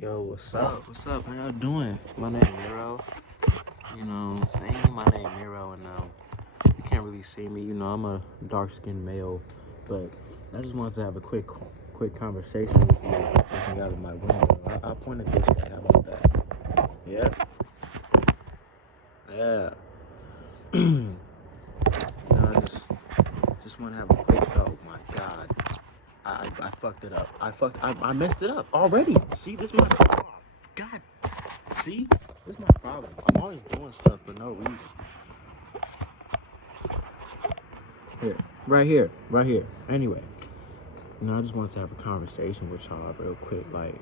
Yo, what's up? What's up? How y'all doing? My name Miro. You know what I'm saying? My name Miro, and you can't really see me. You know, I'm a dark-skinned male, but I just wanted to have a quick conversation with you looking out of my window. I pointed this way. How about that? Yeah? Yeah. I just want to have a quick, oh my God. I fucked it up. I messed it up already. See, this is my, oh, God. See? This is my problem. I'm always doing stuff for no reason. Here. Right here. Right here. Anyway. I just wanted to have a conversation with y'all real quick. Like,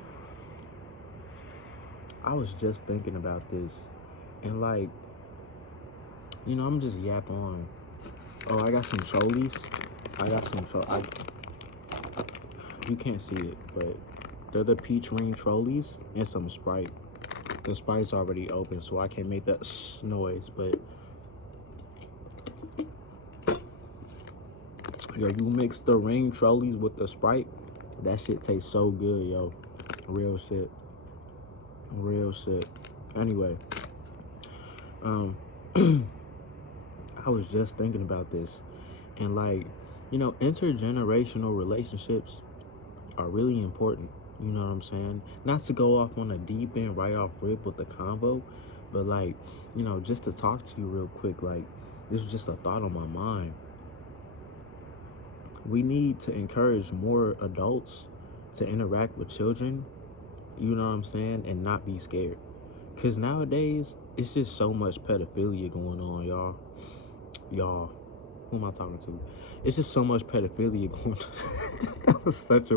I was just thinking about this. And like, I'm just yap on. Oh, I got some trolleys. I got some you can't see it, but they're the peach ring trolleys and some Sprite. The Sprite's already open, so I can't make that noise, but yo, you mix the ring trolleys with the Sprite, that shit tastes so good, yo. Real shit. Real shit. Anyway, I was just thinking about this, and like, intergenerational relationships are really important. You know what I'm saying? Not to go off on a deep end right off rip with the convo, but like, just to talk to you real quick, like, this was just a thought on my mind. We need to encourage more adults to interact with children, you know what I'm saying, and not be scared. Because nowadays, it's just so much pedophilia going on, y'all. Who am I talking to? It's just so much pedophilia going on. That was such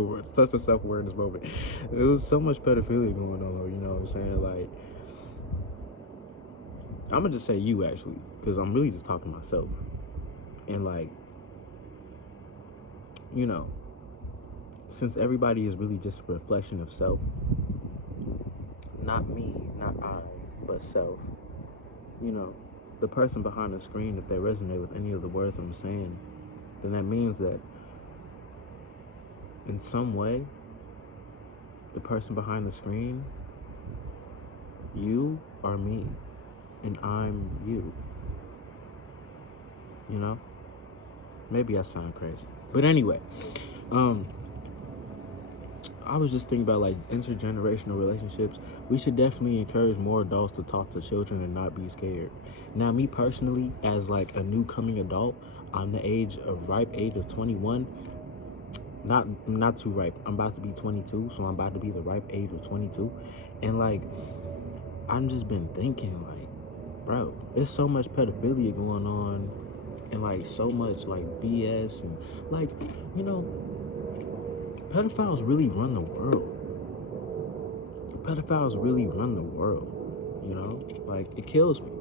a self-awareness moment. There was so much pedophilia going on, you know what I'm saying? Like, I'm gonna just say you, actually, because I'm really just talking to myself. And like, since everybody is really just a reflection of self, not me, not I, but self, the person behind the screen, if they resonate with any of the words I'm saying, then that means that in some way, the person behind the screen, you are me, and I'm you. Maybe I sound crazy, but anyway, I was just thinking about like intergenerational relationships. We should definitely encourage more adults to talk to children and not be scared. Now, me personally, as like a new coming adult, I'm the ripe age of 21. Not too ripe. I'm about to be 22, so I'm about to be the ripe age of 22. And like, I'm just been thinking like, bro, there's so much pedophilia going on, and like so much like BS, and like, pedophiles really run the world. Pedophiles really run the world. Like, it kills me.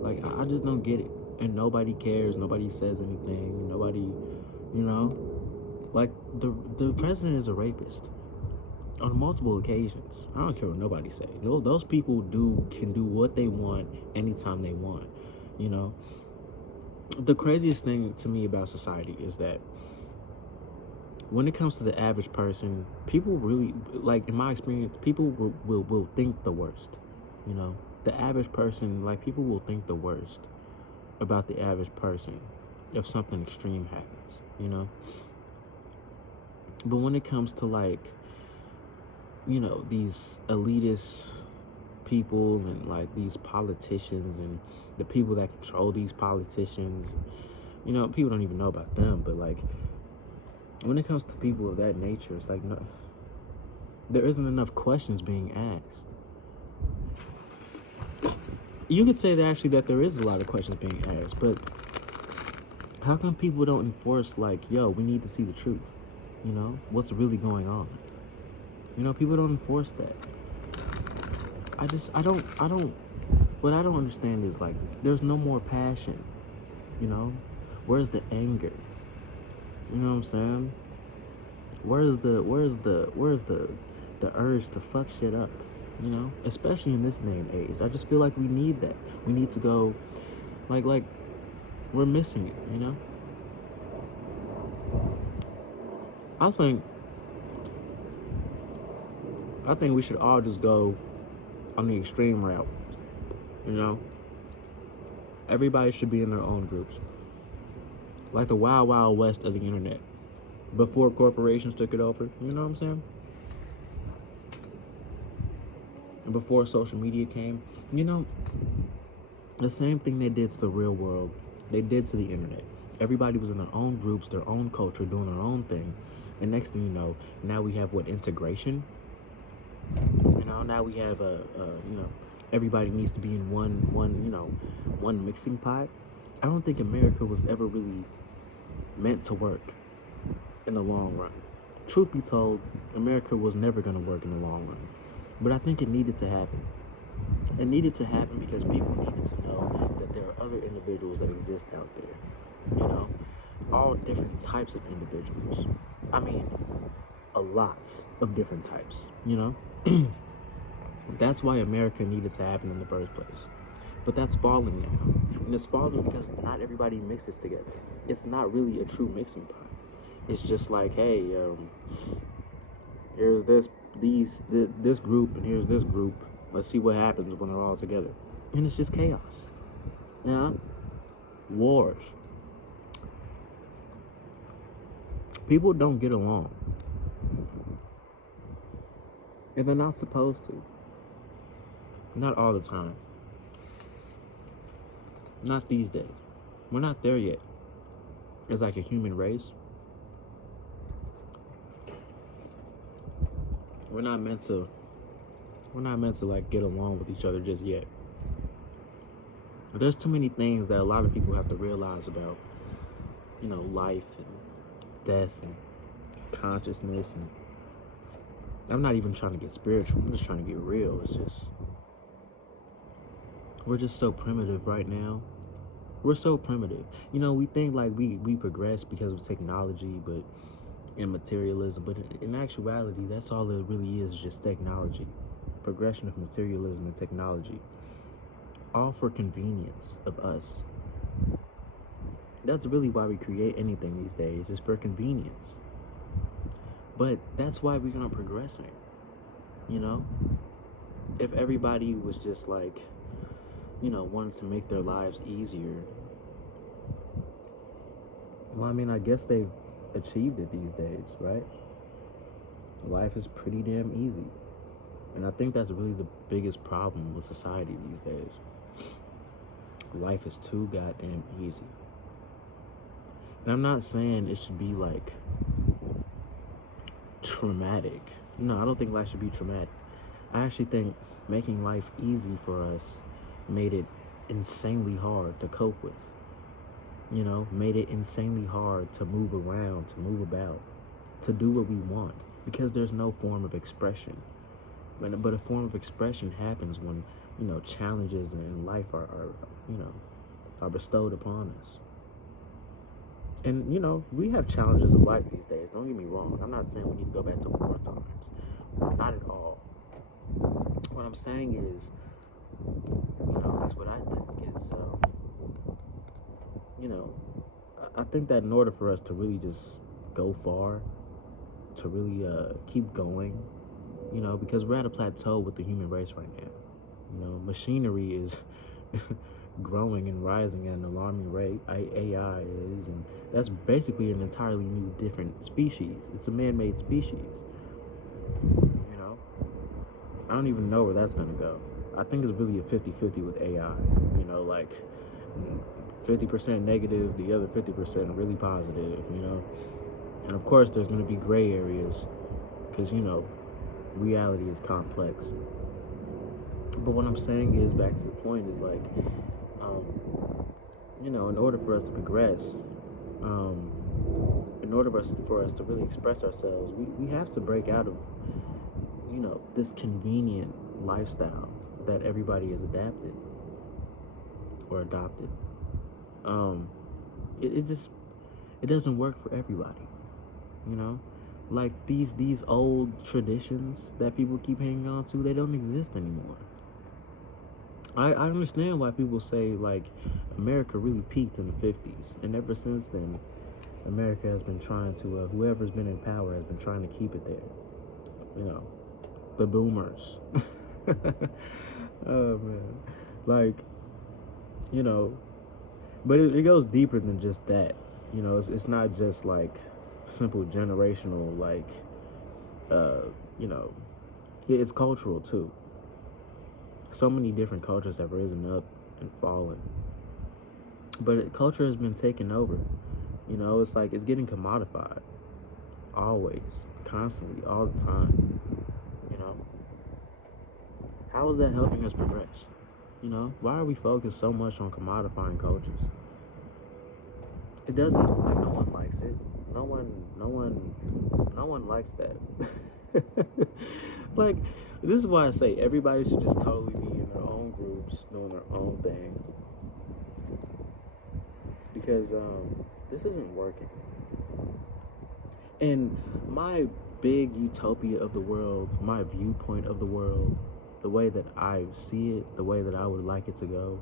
Like, I just don't get it, and nobody cares. Nobody says anything. Nobody, like, the president is a rapist on multiple occasions. I don't care what nobody say. Those people can do what they want anytime they want. The craziest thing to me about society is that when it comes to the average person, people really, like, in my experience, people will think the worst. The average person, like, people will think the worst about the average person if something extreme happens. But when it comes to, like, these elitist people and like these politicians and the people that control these politicians, people don't even know about them, but like, when it comes to people of that nature, it's like, no, there isn't enough questions being asked. You could say that actually that there is a lot of questions being asked, but how come people don't enforce, like, yo, we need to see the truth? What's really going on? People don't enforce that. What I don't understand is, like, there's no more passion. Where's the anger? You know what I'm saying? Where's the urge to fuck shit up? Especially in this day and age. I just feel like we need that. We need to go, like, we're missing it. I think I think we should all just go on the extreme route. You know, everybody should be in their own groups, like the wild, wild west of the internet before corporations took it over. You know what I'm saying? And before social media came, you know, the same thing they did to the real world, they did to the internet. Everybody was in their own groups, their own culture, doing their own thing. And next thing you know, now we have what, integration? You know, now we have you know, everybody needs to be in one mixing pot. I don't think America was ever really meant to work in the long run. Truth be told, America was never going to work in the long run. But I think it needed to happen. It needed to happen because people needed to know that there are other individuals that exist out there. You know, all different types of individuals. I mean, a lot of different types, you know? That's why America needed to happen in the first place. But that's falling now. And it's falling because not everybody mixes together. It's not really a true mixing pot. It's just like, hey, here's this group and here's this group. Let's see what happens when they're all together. And it's just chaos. You know? Wars. People don't get along. And they're not supposed to. Not all the time. Not these days. We're not there yet. As like a human race. We're not meant to like get along with each other just yet. There's too many things that a lot of people have to realize about, you know, life and death and consciousness. And I'm not even trying to get spiritual. I'm just trying to get real. It's just, we're just so primitive right now. We're so primitive. You know, we think like we progress because of technology, but and materialism, but in actuality, that's all it really is, just technology. Progression of materialism and technology. All for convenience of us. That's really why we create anything these days, is for convenience. But that's why we're not progressing. You know? If everybody was just like, you know, wanted to make their lives easier, well, I mean, I guess they've achieved it these days, right? Life is pretty damn easy. And I think that's really the biggest problem with society these days. Life is too goddamn easy. And I'm not saying it should be like traumatic. No, I don't think life should be traumatic. I actually think making life easy for us made it insanely hard to cope with. You know, made it insanely hard to move around, to move about, to do what we want, because there's no form of expression. But a form of expression happens when, you know, challenges in life are bestowed upon us. And, you know, we have challenges of life these days. Don't get me wrong. I'm not saying we need to go back to war times. Not at all. What I'm saying is, you know, that's what I think is, you know, I think that in order for us to really just go far, to really keep going, you know, because we're at a plateau with the human race right now. You know, machinery is growing and rising at an alarming rate. AI is, and that's basically an entirely new, different species. It's a man-made species. You know, I don't even know where that's gonna go. I think it's really a 50-50 with AI. You know, like 50% negative, the other 50% really positive, you know? And of course, there's going to be gray areas because, you know, reality is complex. But what I'm saying is, back to the point, is like, you know, in order for us to progress, in order for us to really express ourselves, we have to break out of, you know, this convenient lifestyle that everybody has adapted or adopted. It doesn't work for everybody, you know? Like these old traditions that people keep hanging on to, they don't exist anymore. I understand why people say like America really peaked in the 50s, and ever since then America has been trying to whoever's been in power has been trying to keep it there, you know. the boomers. Oh man, like, you know, but it goes deeper than just that. It's not just like simple generational, like, uh, you know, it's cultural too. So many different cultures have risen up and fallen, but culture has been taken over. It's like it's getting commodified, always, constantly, all the time. You know, how is that helping us progress? Why are we focused so much on commodifying cultures? It doesn't, like, no one likes it. No one likes that. Like, this is why I say everybody should just totally be in their own groups, doing their own thing. Because this isn't working. And my big utopia of the world, my viewpoint of the world, the way that I see it, the way that I would like it to go,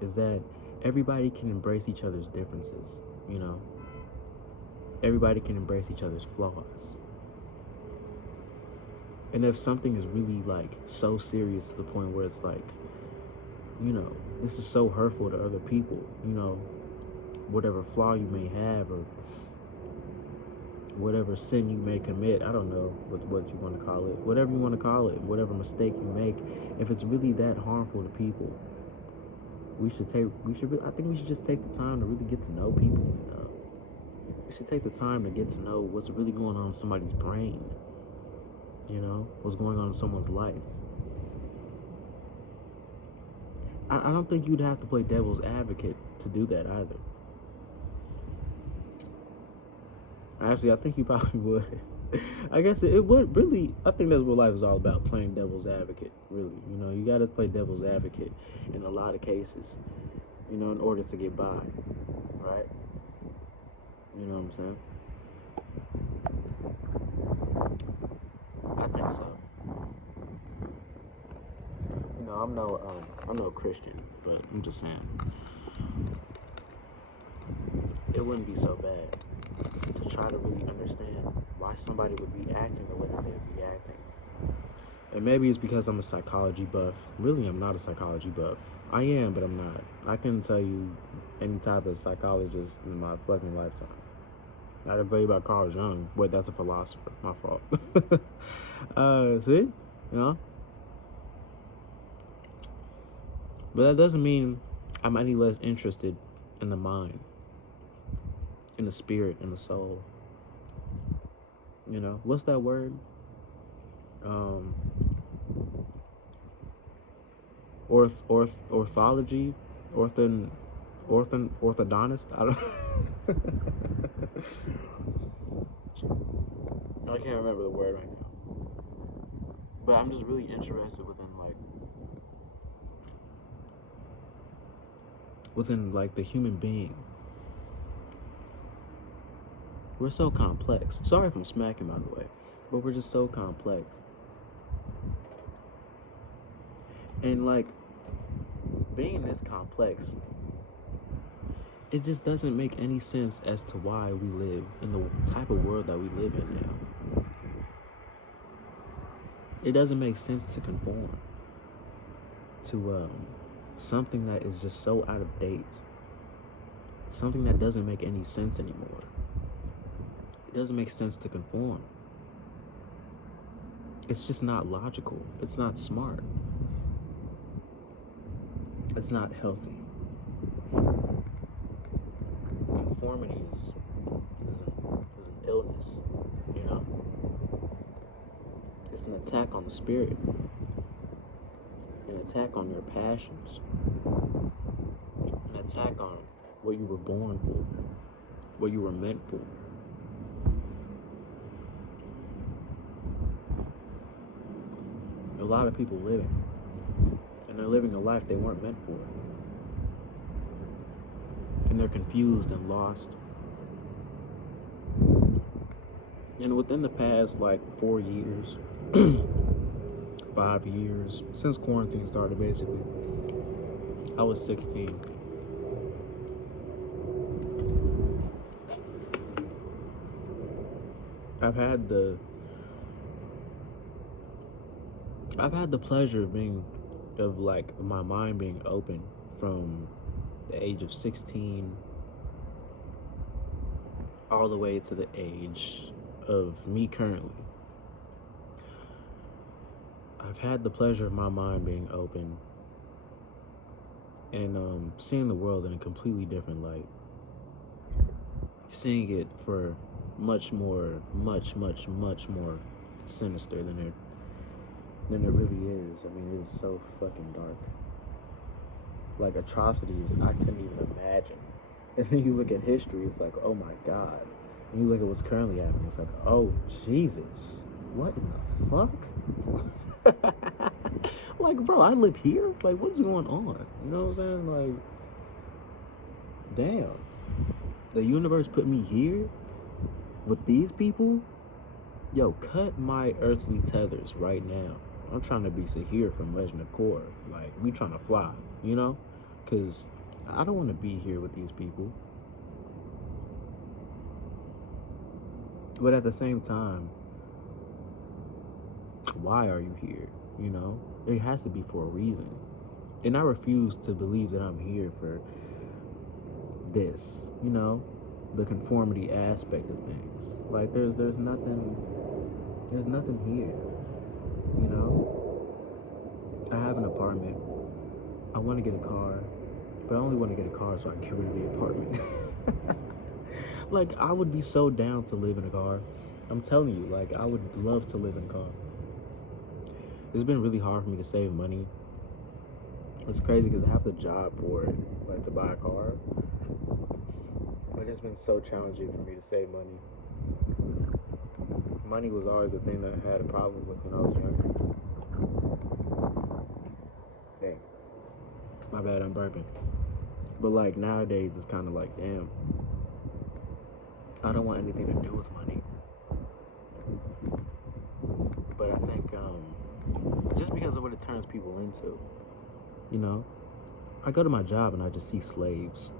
is that everybody can embrace each other's differences. Everybody can embrace each other's flaws. And if something is really, like, so serious to the point where it's like, this is so hurtful to other people, whatever flaw you may have, or whatever sin you may commit, I don't know what you want to call it, whatever you want to call it, whatever mistake you make, if it's really that harmful to people, I think we should just take the time to really get to know people. We should take the time to get to know what's really going on in somebody's brain, what's going on in someone's life. I don't think you'd have to play devil's advocate to do that either. Actually, I think you probably would. I guess it would really, I think that's what life is all about, playing devil's advocate, really. You got to play devil's advocate in a lot of cases, in order to get by, right? You know what I'm saying? I think so. I'm no Christian, but I'm just saying, it wouldn't be so bad to try to really understand why somebody would be acting the way that they would be acting. And maybe it's because I'm a psychology buff. Really, I'm not a psychology buff. I am, but I'm not. I couldn't tell you any type of psychologist in my fucking lifetime. I can tell you about Carl Jung. Wait, that's a philosopher. My fault. See? But that doesn't mean I'm any less interested in the mind, in the spirit, in the soul. What's that word? Orthology, orthodontist. I don't. I can't remember the word right now. But I'm just really interested within the human being. We're so complex. Sorry if I'm smacking, by the way, but we're just so complex. And being this complex, it just doesn't make any sense as to why we live in the type of world that we live in now. It doesn't make sense to conform to something that is just so out of date, something that doesn't make any sense anymore. It doesn't make sense to conform. It's just not logical. It's not smart. It's not healthy. Conformity is an illness, It's an attack on the spirit, an attack on your passions, an attack on what you were born for, what you were meant for. A lot of people living, and they're living a life they weren't meant for. And they're confused and lost. And within the past 4 years, 5 years, since quarantine started basically, I was 16. I've had the I've had the pleasure of like my mind being open from the age of 16 all the way to the age of me currently. I've had the pleasure of my mind being open and seeing the world in a completely different light. Seeing it for much more sinister than it really is. I mean, it is so fucking dark. Like atrocities I couldn't even imagine. And then you look at history, it's like, oh my God. And you look at what's currently happening, it's like, oh Jesus, what in the fuck? Like, bro, I live here? Like, what's going on? You know what I'm saying? Like, damn. The universe put me here with these people? Yo, cut my earthly tethers right now. I'm trying to be Sahir from Legend of Korra. Like, we trying to fly, you know? Because I don't want to be here with these people. But at the same time, why are you here? You know? It has to be for a reason. And I refuse to believe that I'm here for this, you know? The conformity aspect of things. Like, there's nothing here, you know? I have an apartment. I want to get a car, but I only want to get a car so I can get rid of the apartment. Like, I would be so down to live in a car. I'm telling you, like, I would love to live in a car. It's been really hard for me to save money. It's crazy because I have the job for it, like to buy a car. But it's been so challenging for me to save money. Money was always a thing that I had a problem with when I was younger. Dang. My bad, I'm burping. But like nowadays, it's kind of like, damn, I don't want anything to do with money. But I think just because of what it turns people into, you know, I go to my job and I just see slaves.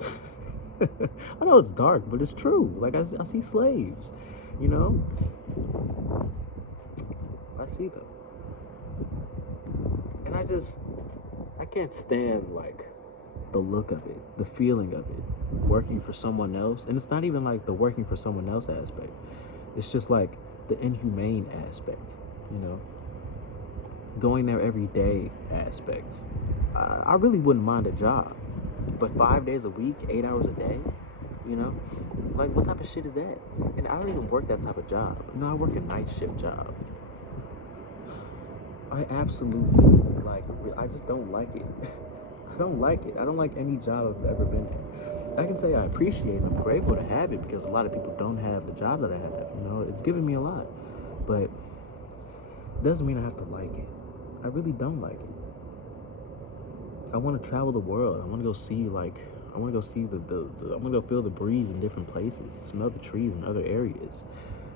I know it's dark, but it's true. Like, I see slaves, you know? I see them. And I can't stand, like, the look of it, the feeling of it, working for someone else. And it's not even like the working for someone else aspect. It's just like the inhumane aspect, you know? Going there every day aspect. I really wouldn't mind a job. But 5 days a week, 8 hours a day, you know? Like, what type of shit is that? And I don't even work that type of job. You know, I work a night shift job. I absolutely, like, I just don't like it. I don't like it. I don't like any job I've ever been in. I can say I appreciate it. I'm grateful to have it because a lot of people don't have the job that I have, you know? It's given me a lot. But it doesn't mean I have to like it. I really don't like it. I want to travel the world. I want to go see, like, I want to go see I want to go feel the breeze in different places, smell the trees in other areas.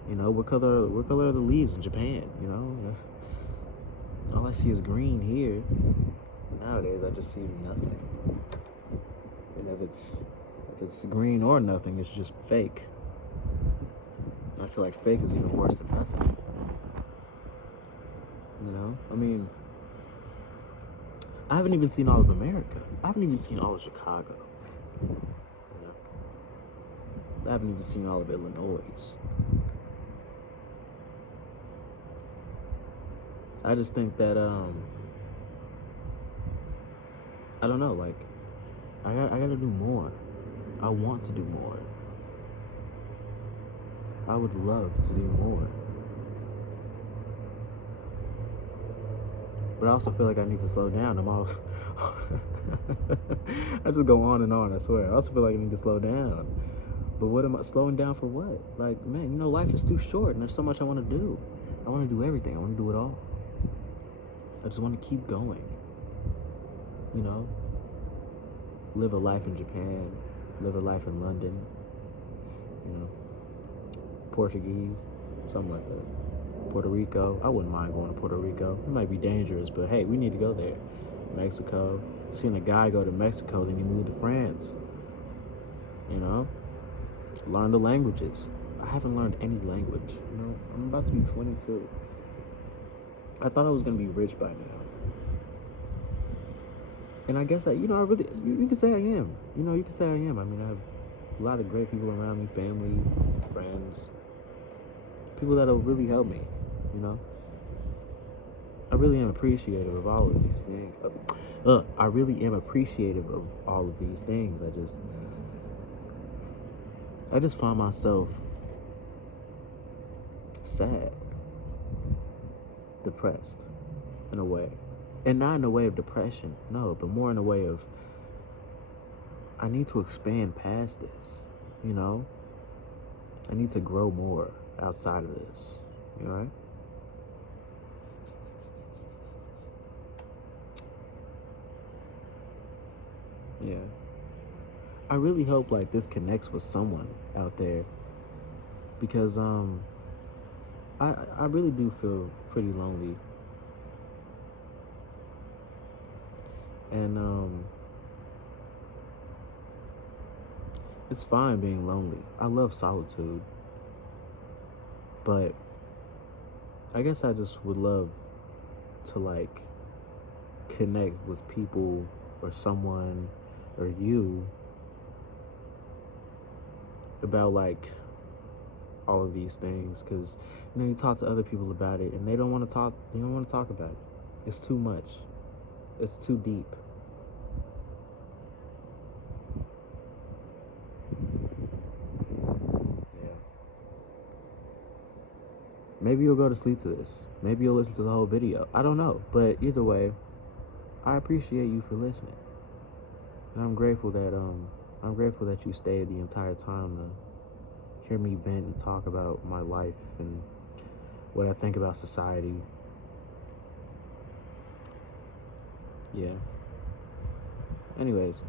You know, what color are the leaves in Japan, you know? All I see is green here. Nowadays, I just see nothing. And if it's green or nothing, it's just fake. And I feel like fake is even worse than nothing. You know? I mean, I haven't even seen all of America. I haven't even seen all of Chicago. You know? I haven't even seen all of Illinois. I just think that I don't know, like, I gotta do more. I want to do more. I would love to do more. But I also feel like I need to slow down. I just go on and on, I swear. I also feel like I need to slow down. But what am I slowing down for? What? Like, man, you know, life is too short and there's so much I want to do. I want to do everything. I want to do it all. I just want to keep going. You know? Live a life in Japan. Live a life in London. You know? Portuguese. Something like that. Puerto Rico. I wouldn't mind going to Puerto Rico. It might be dangerous, but hey, we need to go there. Mexico. Seen a guy go to Mexico, then he moved to France. You know? Learn the languages. I haven't learned any language. You know? I'm about to be 22. I thought I was gonna be rich by now. And I guess I really, you could say I am. You could say I am. I mean, I have a lot of great people around me, family, friends, people that'll really help me, you know? I really am appreciative of all of these things. I really am appreciative of all of these things. I just find myself sad, depressed, in a way. And not in a way of depression, no, but more in a way of, I need to expand past this, you know? I need to grow more outside of this, you know, right? Yeah. I really hope like this connects with someone out there because I really do feel pretty lonely. And it's fine being lonely. I love solitude. But I guess I just would love to like connect with people or someone or you about like all of these things, because you talk to other people about it and they don't want to talk about it. It's too much. It's too deep. Yeah. Maybe you'll go to sleep to this. Maybe you'll listen to the whole video. I don't know. But either way, I appreciate you for listening. And I'm grateful that you stayed the entire time to hear me vent and talk about my life and what I think about society. Yeah. Anyways,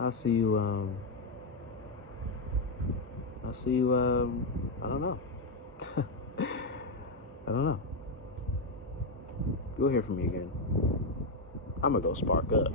I'll see you I don't know. I don't know. You'll hear from me again. I'm gonna go spark up.